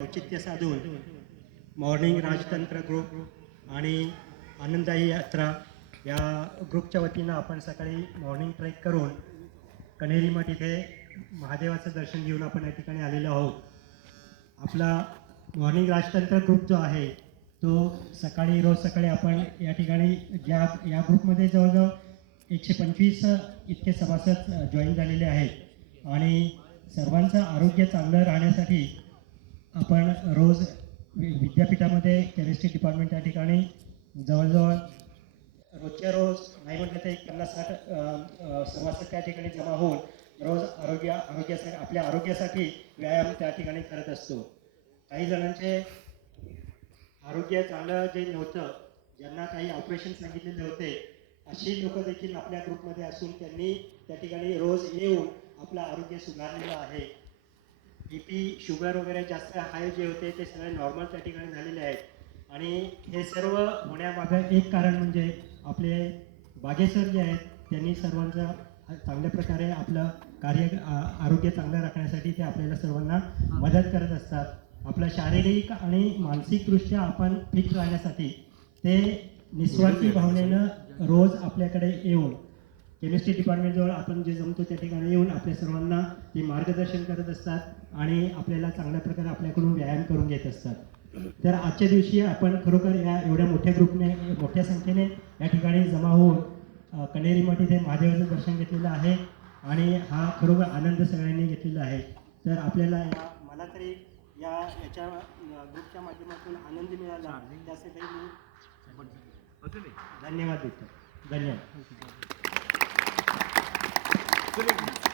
औचित्य साधून morning राजतंत्र group आणि आनंदाई यात्रा या ग्रुपच्या वतीनं आपण सकाळी मॉर्निंग ट्रेक करून कन्हेरी मठ इथे महादेवाचं दर्शन घेऊन आपण या ठिकाणी आलेलो आहोत. आपला मॉर्निंग राजतंत्र ग्रुप जो आहे तो सकाळी रोज सकाळी आपण या ठिकाणी ज्या या ग्रुपमध्ये जवळजवळ एकशे पंचवीस इतके सभासद जॉईन झालेले आहेत. आणि सर्वांचं आरोग्य चांगलं राहण्यासाठी आपण रोज वि- विद्यापीठामध्ये केमिस्ट्री डिपार्टमेंट या ठिकाणी जवळजवळ रोजच्या रोज नाही म्हटलं तर एक पन्नास साठ सभासद त्या ठिकाणी जमा होऊन रोज आरोग्य आरोग्यासाठी आपल्या आरोग्यासाठी व्यायाम त्या ठिकाणी करत असतो. काही जणांचे आरोग्य चांगलं जे नव्हतं ज्यांना काही ऑपरेशन सांगितलेले होते अशी लोक देखील आपल्या ग्रुपमध्ये असून त्यांनी त्या ठिकाणी रोज येऊन आपलं आरोग्य सुधारलेलं आहे. बी पी शुगर वगैरे जास्त हाय जे होते ते सगळे नॉर्मल त्या ठिकाणी झालेले आहेत. आणि हे सर्व होण्यामागं एक कारण म्हणजे आपले बागेसर जे आहेत त्यांनी सर्वांचं चांगल्या प्रकारे आपलं कार्य आरोग्य चांगलं राखण्यासाठी ते आपल्याला सर्वांना मदत करत असतात. आपलं शारीरिक आणि मानसिकदृष्ट्या आपण फिट राहण्यासाठी ते निस्वार्थी भावनेनं रोज आपल्याकडे येऊन केमिस्ट्री डिपार्टमेंटजवळ आपण जे जमतो त्या ठिकाणी येऊन आपल्या सर्वांना ते मार्गदर्शन करत असतात आणि आपल्याला चांगल्या प्रकारे आपल्याकडून व्यायाम करून घेत असतात. तर आजच्या दिवशी आपण खरोखर या एवढ्या मोठ्या ग्रुपने मोठ्या संख्येने या ठिकाणी जमा होऊन कण्हेरी मठ इथे महादेवाचं दर्शन घेतलेलं आहे आणि हा खरोखर आनंद सगळ्यांनी घेतलेला आहे. तर आपल्याला या मला तरी या याच्या ग्रुपच्या माध्यमातून आनंद मिळाला. त्यासाठी मी धन्यवाद देतो धन्यवाद. Sırık.